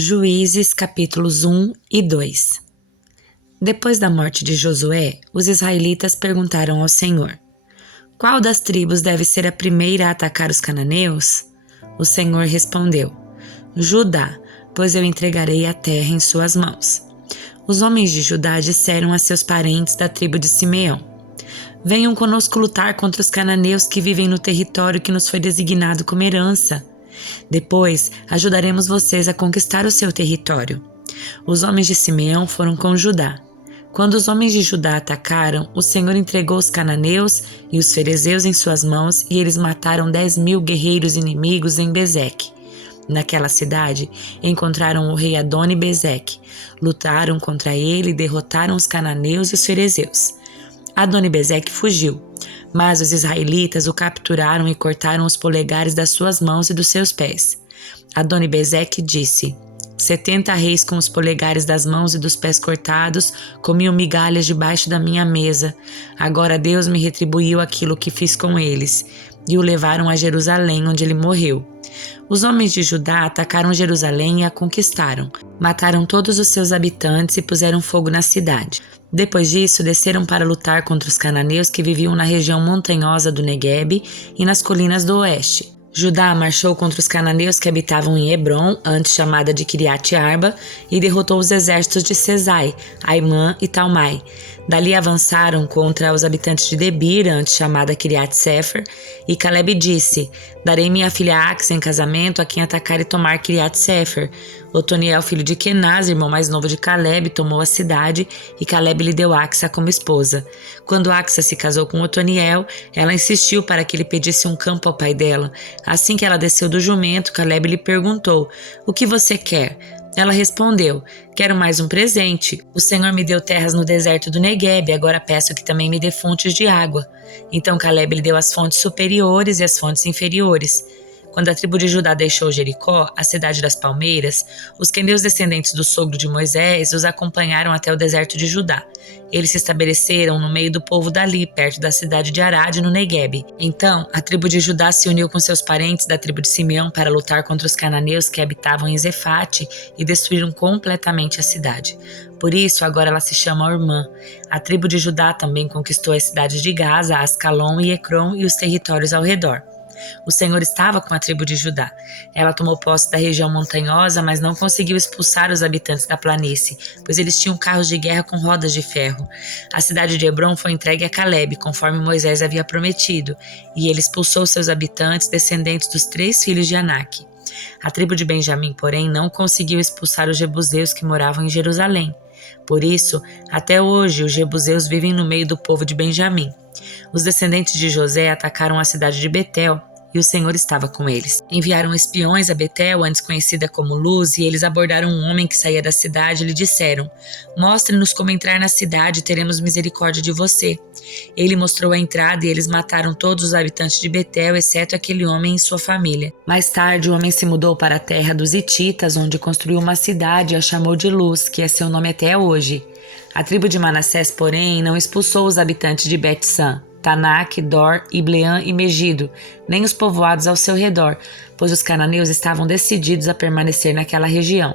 Juízes capítulos 1 e 2. Depois da morte de Josué, os israelitas perguntaram ao Senhor: qual das tribos deve ser a primeira a atacar os cananeus? O Senhor respondeu: Judá, pois eu entregarei a terra em suas mãos. Os homens de Judá disseram a seus parentes da tribo de Simeão: venham conosco lutar contra os cananeus que vivem no território que nos foi designado como herança. Depois, ajudaremos vocês a conquistar o seu território. Os homens de Simeão foram com Judá. Quando os homens de Judá atacaram, o Senhor entregou os cananeus e os ferezeus em suas mãos e eles mataram 10.000 guerreiros inimigos em Bezeque. Naquela cidade, encontraram o rei Adoni-Bezeque, lutaram contra ele e derrotaram os cananeus e os ferezeus. Adoni-Bezeque fugiu, mas os israelitas o capturaram e cortaram os polegares das suas mãos e dos seus pés. Adoni-Bezeque disse: 70 reis com os polegares das mãos e dos pés cortados comiam migalhas debaixo da minha mesa. Agora Deus me retribuiu aquilo que fiz com eles. E o levaram a Jerusalém, onde ele morreu. Os homens de Judá atacaram Jerusalém e a conquistaram. Mataram todos os seus habitantes e puseram fogo na cidade. Depois disso, desceram para lutar contra os cananeus que viviam na região montanhosa do Neguebe e nas colinas do oeste. Judá marchou contra os cananeus que habitavam em Hebron, antes chamada de Kiriat Arba, e derrotou os exércitos de Sesai, Aimã e Talmai. Dali avançaram contra os habitantes de Debir, antes chamada Kiriat Sefer, e Caleb disse: darei minha filha Axa em casamento a quem atacar e tomar Kiriat Sefer. Otoniel, filho de Kenaz, irmão mais novo de Caleb, tomou a cidade e Caleb lhe deu Axa como esposa. Quando Axa se casou com Otoniel, ela insistiu para que ele pedisse um campo ao pai dela. Assim que ela desceu do jumento, Caleb lhe perguntou: o que você quer? Ela respondeu: quero mais um presente. O Senhor me deu terras no deserto do Neguebe, agora peço que também me dê fontes de água. Então Caleb lhe deu as fontes superiores e as fontes inferiores. Quando a tribo de Judá deixou Jericó, a cidade das palmeiras, os queneus descendentes do sogro de Moisés os acompanharam até o deserto de Judá. Eles se estabeleceram no meio do povo dali, perto da cidade de Arade, no Neguebe. Então, a tribo de Judá se uniu com seus parentes da tribo de Simeão para lutar contra os cananeus que habitavam em Zefate e destruíram completamente a cidade. Por isso, agora ela se chama Ormã. A tribo de Judá também conquistou as cidades de Gaza, Ascalon e Ecrom e os territórios ao redor. O Senhor estava com a tribo de Judá. Ela tomou posse da região montanhosa, mas não conseguiu expulsar os habitantes da planície, pois eles tinham carros de guerra com rodas de ferro. A cidade de Hebron foi entregue a Caleb, conforme Moisés havia prometido, e ele expulsou seus habitantes, descendentes dos 3 filhos de Anak. A tribo de Benjamim, porém, não conseguiu expulsar os jebuseus que moravam em Jerusalém. Por isso, até hoje, os jebuseus vivem no meio do povo de Benjamim. Os descendentes de José atacaram a cidade de Betel, e o Senhor estava com eles. Enviaram espiões a Betel, antes conhecida como Luz, e eles abordaram um homem que saía da cidade e lhe disseram: mostre-nos como entrar na cidade e teremos misericórdia de você. Ele mostrou a entrada e eles mataram todos os habitantes de Betel, exceto aquele homem e sua família. Mais tarde, o homem se mudou para a terra dos Hititas, onde construiu uma cidade e a chamou de Luz, que é seu nome até hoje. A tribo de Manassés, porém, não expulsou os habitantes de Bet-San, Tanak, Dor, Ibleã e Megido, nem os povoados ao seu redor, pois os cananeus estavam decididos a permanecer naquela região.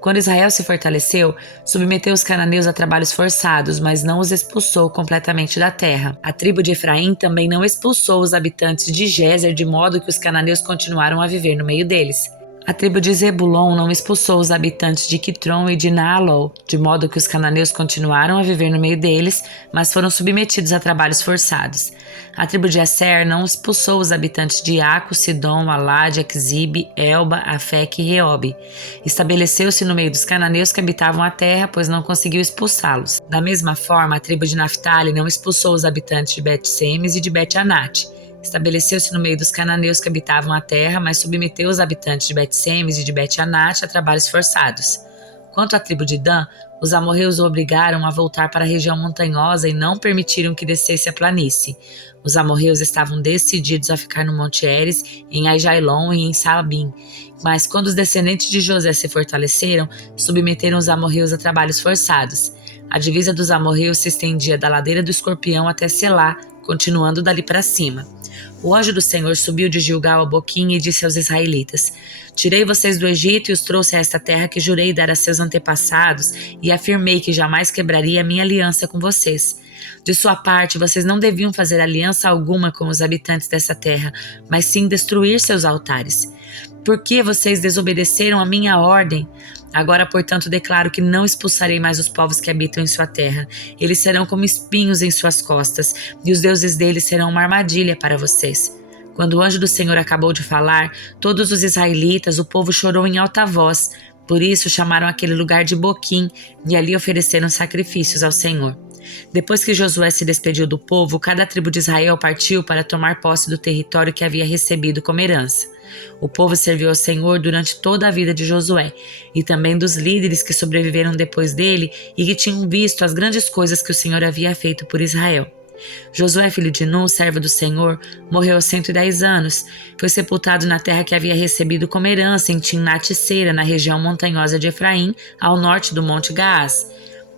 Quando Israel se fortaleceu, submeteu os cananeus a trabalhos forçados, mas não os expulsou completamente da terra. A tribo de Efraim também não expulsou os habitantes de Gézer, de modo que os cananeus continuaram a viver no meio deles. A tribo de Zebulon não expulsou os habitantes de Quitron e de Naalol, de modo que os cananeus continuaram a viver no meio deles, mas foram submetidos a trabalhos forçados. A tribo de Asser não expulsou os habitantes de Aco, Sidom, Alad, Aquzibe, Elba, Afec e Reobe. Estabeleceu-se no meio dos cananeus que habitavam a terra, pois não conseguiu expulsá-los. Da mesma forma, a tribo de Naftali não expulsou os habitantes de Bet-Semes e de Bet-Anat. Estabeleceu-se no meio dos cananeus que habitavam a terra, mas submeteu os habitantes de Bet-Semes e de Bet-Anat a trabalhos forçados. Quanto à tribo de Dan, os amorreus o obrigaram a voltar para a região montanhosa e não permitiram que descesse a planície. Os amorreus estavam decididos a ficar no Monte Heres, em Aijalon e em Sabim. Mas quando os descendentes de José se fortaleceram, submeteram os amorreus a trabalhos forçados. A divisa dos amorreus se estendia da ladeira do Escorpião até Selá, continuando dali para cima. O anjo do Senhor subiu de Gilgal a Boquim e disse aos israelitas: Tirei vocês do Egito e os trouxe a esta terra que jurei dar a seus antepassados e afirmei que jamais quebraria a minha aliança com vocês. De sua parte, vocês não deviam fazer aliança alguma com os habitantes dessa terra, mas sim destruir seus altares. Por que vocês desobedeceram a minha ordem? Agora, portanto, declaro que não expulsarei mais os povos que habitam em sua terra. Eles serão como espinhos em suas costas, e os deuses deles serão uma armadilha para vocês. Quando o anjo do Senhor acabou de falar, todos os israelitas, o povo chorou em alta voz. Por isso chamaram aquele lugar de Boquim, e ali ofereceram sacrifícios ao Senhor. Depois que Josué se despediu do povo, cada tribo de Israel partiu para tomar posse do território que havia recebido como herança. O povo serviu ao Senhor durante toda a vida de Josué, e também dos líderes que sobreviveram depois dele e que tinham visto as grandes coisas que o Senhor havia feito por Israel. Josué, filho de Nun, servo do Senhor, morreu aos 110 anos. Foi sepultado na terra que havia recebido como herança em Timnat-Sera, na região montanhosa de Efraim, ao norte do Monte Gaás.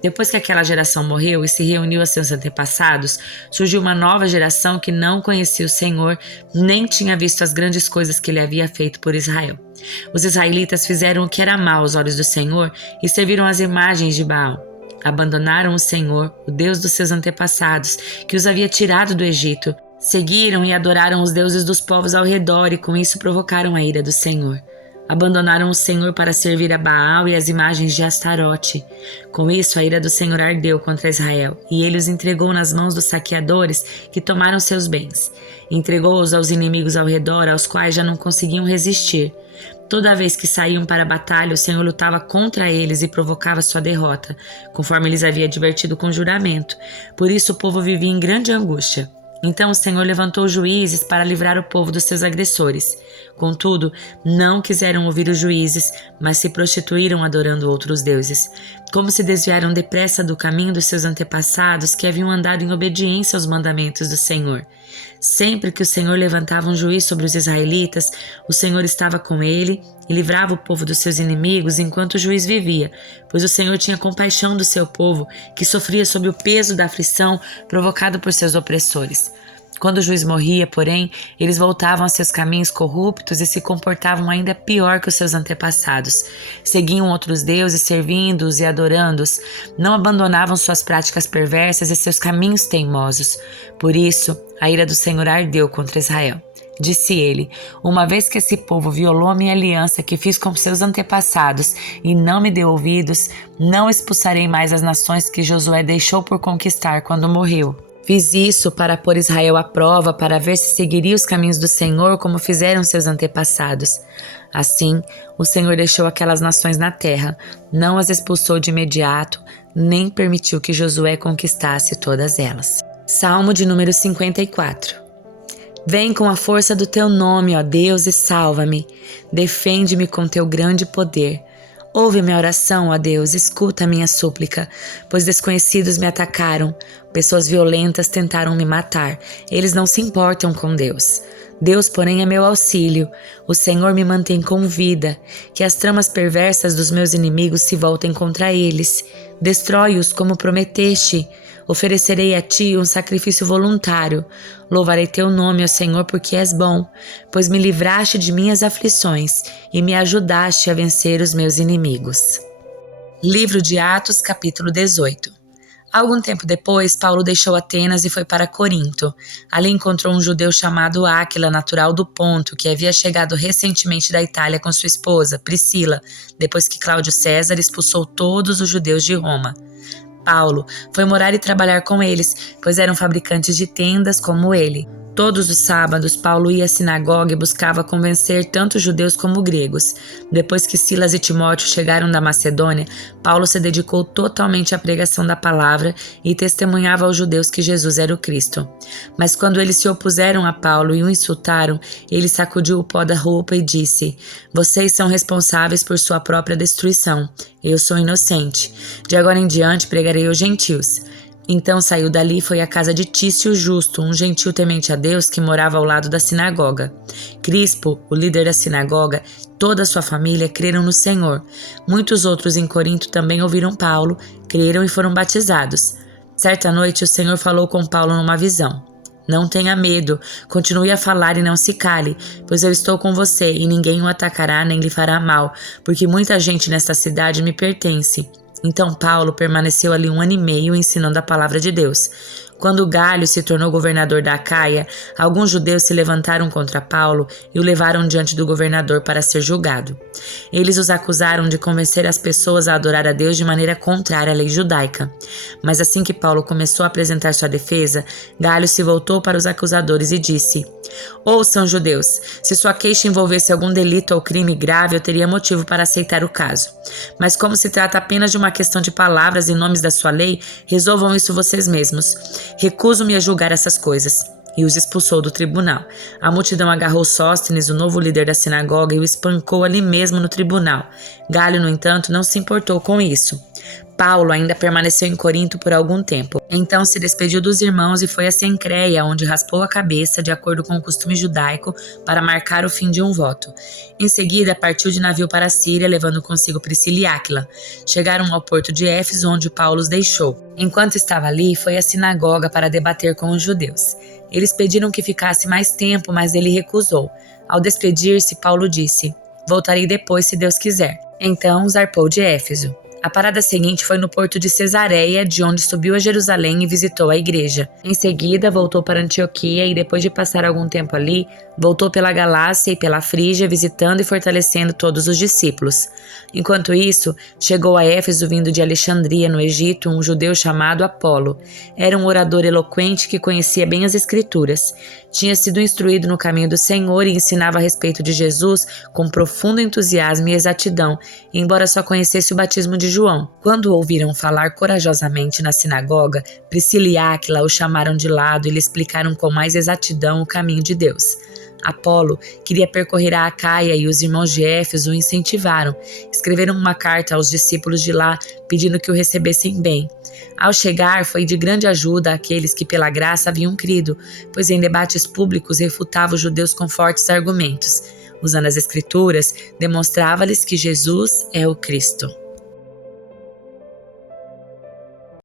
Depois que aquela geração morreu e se reuniu a seus antepassados, surgiu uma nova geração que não conhecia o Senhor, nem tinha visto as grandes coisas que ele havia feito por Israel. Os israelitas fizeram o que era mal aos olhos do Senhor e serviram as imagens de Baal. Abandonaram o Senhor, o Deus dos seus antepassados, que os havia tirado do Egito. Seguiram e adoraram os deuses dos povos ao redor e com isso provocaram a ira do Senhor. Abandonaram o Senhor para servir a Baal e as imagens de Astarote. Com isso, a ira do Senhor ardeu contra Israel, e ele os entregou nas mãos dos saqueadores que tomaram seus bens. Entregou-os aos inimigos ao redor, aos quais já não conseguiam resistir. Toda vez que saíam para a batalha, o Senhor lutava contra eles e provocava sua derrota, conforme lhes havia advertido com juramento. Por isso o povo vivia em grande angústia. Então o Senhor levantou juízes para livrar o povo dos seus agressores. Contudo, não quiseram ouvir os juízes, mas se prostituíram adorando outros deuses. Como se desviaram depressa do caminho dos seus antepassados que haviam andado em obediência aos mandamentos do Senhor. Sempre que o Senhor levantava um juiz sobre os israelitas, o Senhor estava com ele e livrava o povo dos seus inimigos enquanto o juiz vivia, pois o Senhor tinha compaixão do seu povo, que sofria sob o peso da aflição provocado por seus opressores. Quando o juiz morria, porém, eles voltavam a seus caminhos corruptos e se comportavam ainda pior que os seus antepassados. Seguiam outros deuses, servindo-os e adorando-os. Não abandonavam suas práticas perversas e seus caminhos teimosos. Por isso, a ira do Senhor ardeu contra Israel. Disse ele: uma vez que esse povo violou a minha aliança que fiz com seus antepassados e não me deu ouvidos, não expulsarei mais as nações que Josué deixou por conquistar quando morreu. Fiz isso para pôr Israel à prova, para ver se seguiria os caminhos do Senhor como fizeram seus antepassados. Assim, o Senhor deixou aquelas nações na terra, não as expulsou de imediato, nem permitiu que Josué conquistasse todas elas. Salmo de número 54. Vem com a força do teu nome, ó Deus, e salva-me. Defende-me com teu grande poder. Ouve minha oração, ó Deus, escuta a minha súplica, pois desconhecidos me atacaram, pessoas violentas tentaram me matar, eles não se importam com Deus. Deus, porém, é meu auxílio, o Senhor me mantém com vida, que as tramas perversas dos meus inimigos se voltem contra eles. Destrói-os como prometeste. Oferecerei a ti um sacrifício voluntário. Louvarei teu nome, ó Senhor, porque és bom, pois me livraste de minhas aflições e me ajudaste a vencer os meus inimigos. Livro de Atos, capítulo 18. Algum tempo depois, Paulo deixou Atenas e foi para Corinto. Ali encontrou um judeu chamado Áquila, natural do Ponto, que havia chegado recentemente da Itália com sua esposa, Priscila, depois que Cláudio César expulsou todos os judeus de Roma. Paulo foi morar e trabalhar com eles, pois eram fabricantes de tendas como ele. Todos os sábados, Paulo ia à sinagoga e buscava convencer tanto judeus como gregos. Depois que Silas e Timóteo chegaram da Macedônia, Paulo se dedicou totalmente à pregação da palavra e testemunhava aos judeus que Jesus era o Cristo. Mas quando eles se opuseram a Paulo e o insultaram, ele sacudiu o pó da roupa e disse: "Vocês são responsáveis por sua própria destruição. Eu sou inocente. De agora em diante pregarei aos gentios." Então saiu dali e foi à casa de Tício Justo, um gentil temente a Deus que morava ao lado da sinagoga. Crispo, o líder da sinagoga, toda a sua família creram no Senhor. Muitos outros em Corinto também ouviram Paulo, creram e foram batizados. Certa noite o Senhor falou com Paulo numa visão. Não tenha medo, continue a falar e não se cale, pois eu estou com você e ninguém o atacará nem lhe fará mal, porque muita gente nesta cidade me pertence. Então Paulo permaneceu ali 1 ano e meio ensinando a palavra de Deus. Quando Galho se tornou governador da Acaia, alguns judeus se levantaram contra Paulo e o levaram diante do governador para ser julgado. Eles os acusaram de convencer as pessoas a adorar a Deus de maneira contrária à lei judaica. Mas assim que Paulo começou a apresentar sua defesa, Galho se voltou para os acusadores e disse: Ouçam, judeus, se sua queixa envolvesse algum delito ou crime grave, eu teria motivo para aceitar o caso. Mas como se trata apenas de uma questão de palavras e nomes da sua lei, resolvam isso vocês mesmos. Recuso-me a julgar essas coisas. E os expulsou do tribunal. A multidão agarrou Sóstenes, o novo líder da sinagoga, e o espancou ali mesmo no tribunal. Galho, no entanto, não se importou com isso. Paulo ainda permaneceu em Corinto por algum tempo. Então se despediu dos irmãos e foi a Cencreia, onde raspou a cabeça, de acordo com o costume judaico, para marcar o fim de um voto. Em seguida, partiu de navio para a Síria, levando consigo Priscila e Áquila. Chegaram ao porto de Éfeso, onde Paulo os deixou. Enquanto estava ali, foi à sinagoga para debater com os judeus. Eles pediram que ficasse mais tempo, mas ele recusou. Ao despedir-se, Paulo disse: Voltarei depois, se Deus quiser. Então zarpou de Éfeso. A parada seguinte foi no porto de Cesareia, de onde subiu a Jerusalém e visitou a igreja. Em seguida, voltou para Antioquia e, depois de passar algum tempo ali, voltou pela Galácia e pela Frígia, visitando e fortalecendo todos os discípulos. Enquanto isso, chegou a Éfeso, vindo de Alexandria, no Egito, um judeu chamado Apolo. Era um orador eloquente que conhecia bem as Escrituras. Tinha sido instruído no caminho do Senhor e ensinava a respeito de Jesus com profundo entusiasmo e exatidão, embora só conhecesse o batismo de João. Quando o ouviram falar corajosamente na sinagoga, Priscila e Áquila o chamaram de lado e lhe explicaram com mais exatidão o caminho de Deus. Apolo queria percorrer a Acaia e os irmãos de Éfeso o incentivaram. Escreveram uma carta aos discípulos de lá, pedindo que o recebessem bem. Ao chegar, foi de grande ajuda àqueles que pela graça haviam crido, pois em debates públicos refutava os judeus com fortes argumentos. Usando as Escrituras, demonstrava-lhes que Jesus é o Cristo.